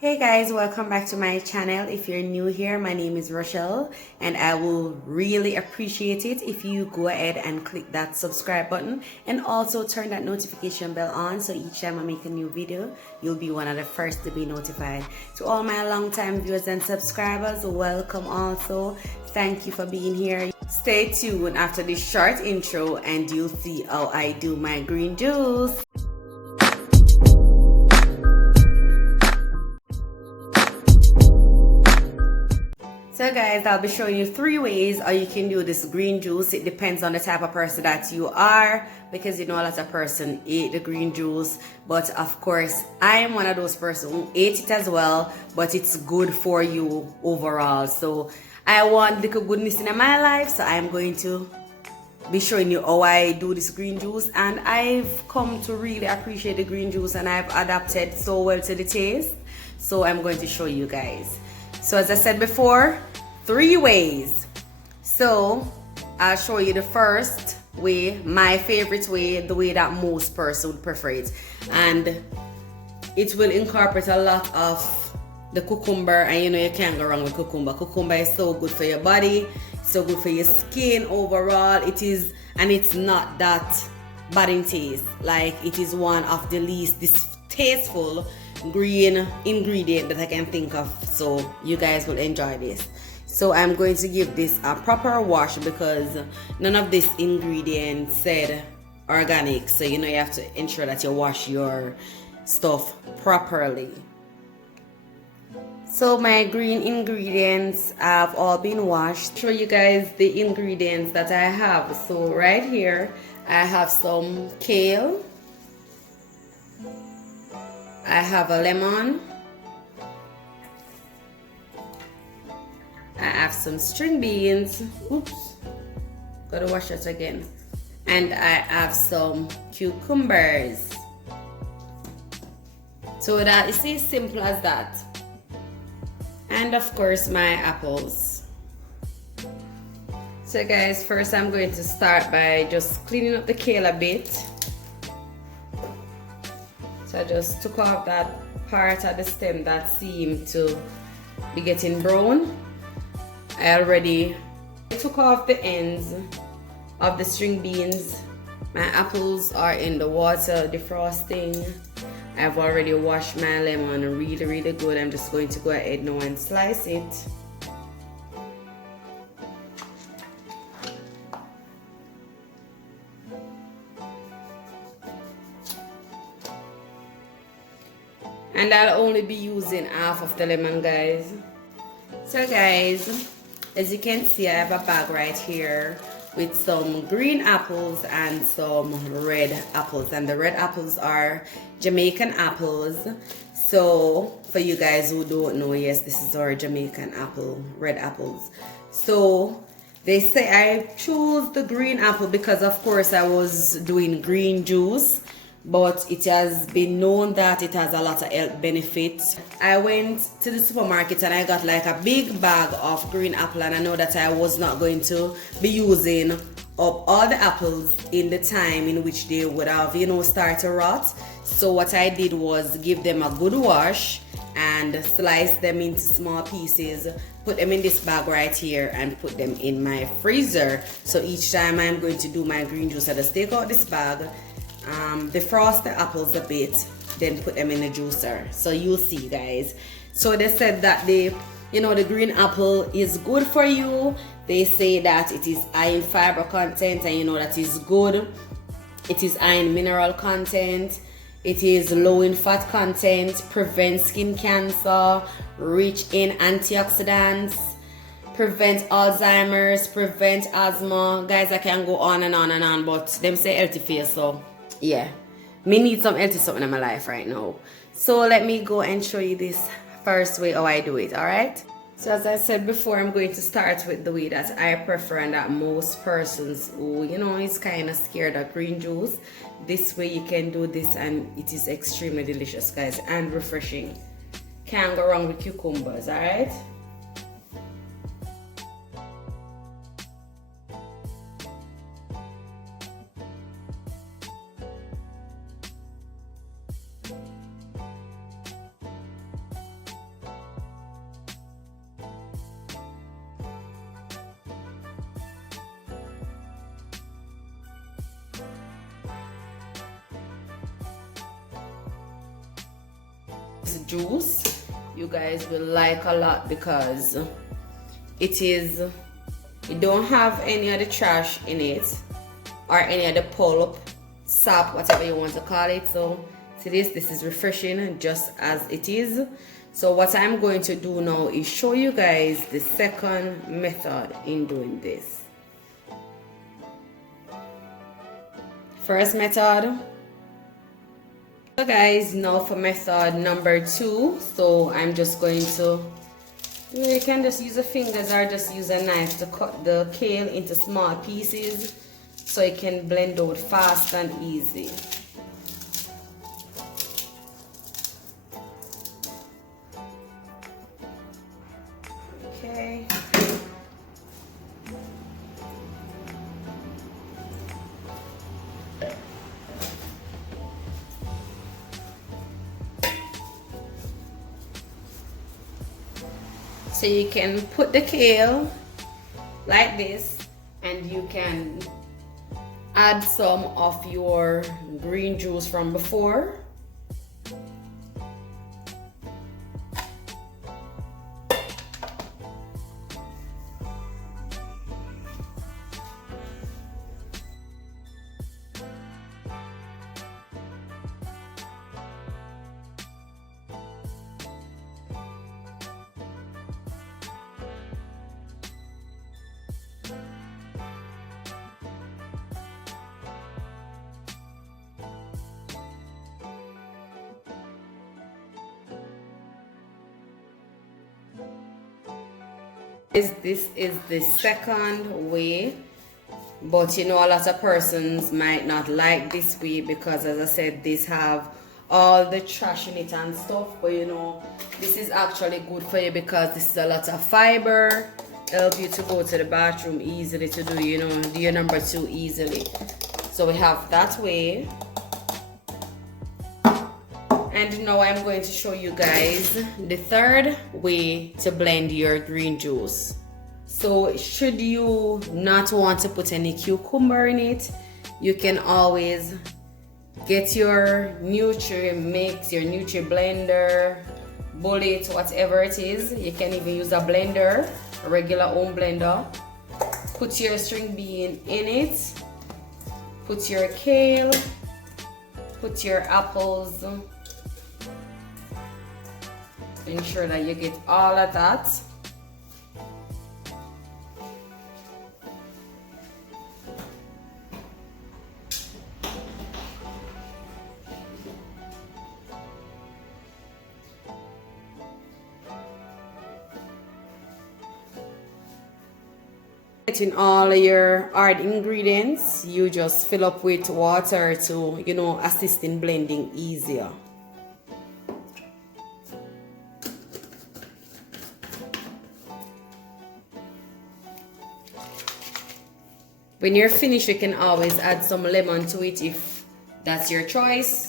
Hey guys, welcome back to my channel. If you're new here, my name is Rushell and I will really appreciate it if you go ahead and click that subscribe button and also turn that notification bell on so each time I make a new video, you'll be one of the first to be notified. To all my long-time viewers and subscribers, welcome also. Thank you for being here. Stay tuned after this short intro and you'll see how I do my green juice. So guys, I'll be showing you 3 ways how you can do this green juice. It depends on the type of person that you are, because you know a lot of person eat the green juice, but of course I am one of those persons who ate it as well, but it's good for you overall. So I want little goodness in my life, so I'm going to be showing you how I do this green juice, and I've come to really appreciate the green juice and I've adapted so well to the taste. So I'm going to show you guys. So as I said before, 3 ways. So I'll show you the first way, my favorite way, the way that most person would prefer it. And it will incorporate a lot of the cucumber, and you know you can't go wrong with cucumber. Cucumber is so good for your body, so good for your skin overall. It is, and it's not that bad in taste. Like, it is one of the least distasteful green ingredient that I can think of, so you guys will enjoy this. So I'm going to give this a proper wash because none of this ingredient said organic, so you know you have to ensure that you wash your stuff properly. So my green ingredients have all been washed. Show you guys the ingredients that I have. So right here I have some kale, I have a lemon, I have some string beans, oops, gotta wash that again, and I have some cucumbers. So that is as simple as that. And of course my apples. So guys, first I'm going to start by just cleaning up the kale a bit. So I just took off that part of the stem that seemed to be getting brown. I already took off the ends of the string beans. My apples are in the water defrosting. I've already washed my lemon really good. I'm just going to go ahead now and slice it. And I'll only be using half of the lemon, guys. So guys, as you can see, I have a bag right here with some green apples and some red apples, and the red apples are Jamaican apples. So for you guys who don't know, yes, this is our Jamaican apple, red apples. So they say I chose the green apple because of course I was doing green juice, but it has been known that it has a lot of health benefits. I went to the supermarket and I got like a big bag of green apple, and I know that I was not going to be using up all the apples in the time in which they would have, you know, started to rot. So what I did was give them a good wash and slice them into small pieces, put them in this bag right here and put them in my freezer. So each time I'm going to do my green juice, I just take out this bag, defrost the apples a bit, then put them in the juicer. So you'll see, guys. So they said that the green apple is good for you. They say that it is high in fiber content, and you know that is good. It is high in mineral content. It is low in fat content, prevents skin cancer, rich in antioxidants, prevent Alzheimer's, prevent asthma. Guys, I can go on and on and on, but them say healthy face, so yeah, me need some healthy something in my life right now. So let me go and show you this first way how I do it. All right, so as I said before, I'm going to start with the way that I prefer and that most persons who, you know, is kind of scared of green juice, this way you can do this and it is extremely delicious, guys, and refreshing. Can't go wrong with cucumbers. All right, juice, you guys will like a lot, because it don't have any of the trash in it or any of the pulp, sap, whatever you want to call it. So to this is refreshing just as it is. So what I'm going to do now is show you guys the second method in doing this. First method. So guys, now for method number 2. So I'm just going to, you can just use your fingers or just use a knife to cut the kale into small pieces so it can blend out fast and easy. Okay. So you can put the kale like this, and you can add some of your green juice from before. This is the second way, but you know, a lot of persons might not like this way because, as I said, this have all the trash in it and stuff. But you know, this is actually good for you because this is a lot of fiber, help you to go to the bathroom easily, to do, you know, do your number 2 easily. So we have that way. And now I'm going to show you guys the third way to blend your green juice. So should you not want to put any cucumber in it, you can always get your Nutri mix, your Nutri blender, bullet, whatever it is. You can even use a blender, a regular home blender. Put your string bean in it, put your kale, put your apples. Ensure that you get all of that. Getting all your hard ingredients, you just fill up with water to, you know, assist in blending easier. When you're finished, you can always add some lemon to it if that's your choice.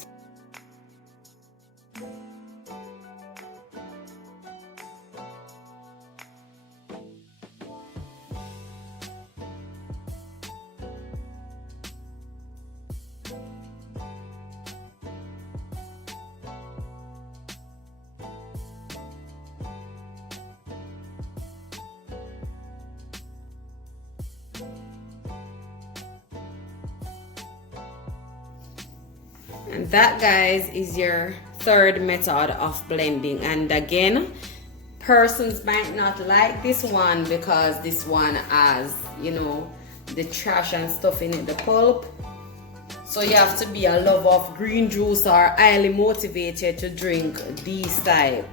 And that, guys, is your third method of blending. And again, persons might not like this one because this one has, you know, the trash and stuff in it, the pulp. So you have to be a lover of green juice or highly motivated to drink these type.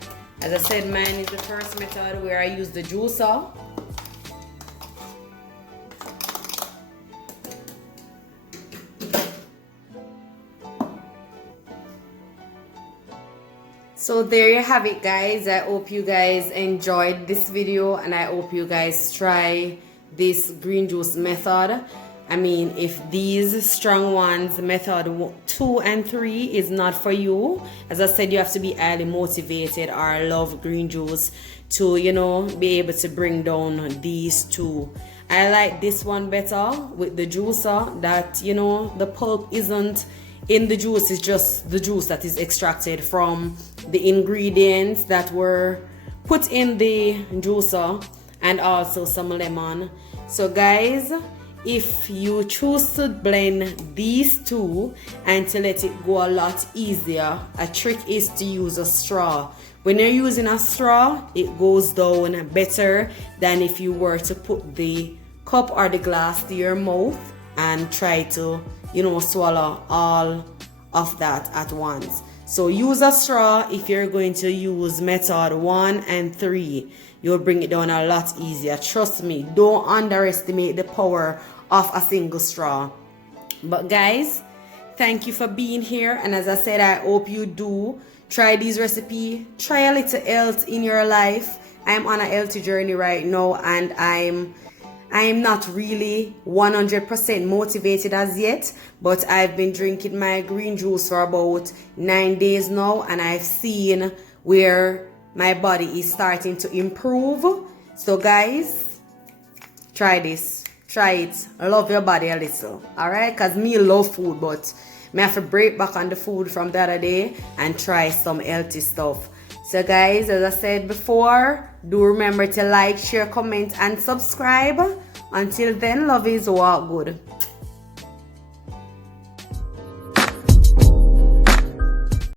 As I said, mine is the first method where I use the juicer. So there you have it, guys. I hope you guys enjoyed this video, and I hope you guys try this green juice method. I mean, if these strong ones, method 2 and 3 is not for you, as I said, you have to be highly motivated or love green juice to, you know, be able to bring down these two. I like this one better with the juicer, that, you know, the pulp isn't in the juice is just the juice that is extracted from the ingredients that were put in the juicer, and also some lemon. So guys, if you choose to blend these two and to let it go a lot easier, a trick is to use a straw. When you're using a straw, it goes down better than if you were to put the cup or the glass to your mouth and try to, swallow all of that at once. So use a straw if you're going to use method 1 and 3. You'll bring it down a lot easier. Trust me, don't underestimate the power of a single straw. But guys, thank you for being here. And as I said, I hope you do try this recipe. Try a little health in your life. I'm on a healthy journey right now, and I'm not really 100% motivated as yet, but I've been drinking my green juice for about 9 days now, and I've seen where my body is starting to improve. So guys, try this. Try it. Love your body a little. Alright? Because me love food, but me have to break back on the food from the other day and try some healthy stuff. So guys, as I said before, do remember to like, share, comment, and subscribe. Until then, love is what good.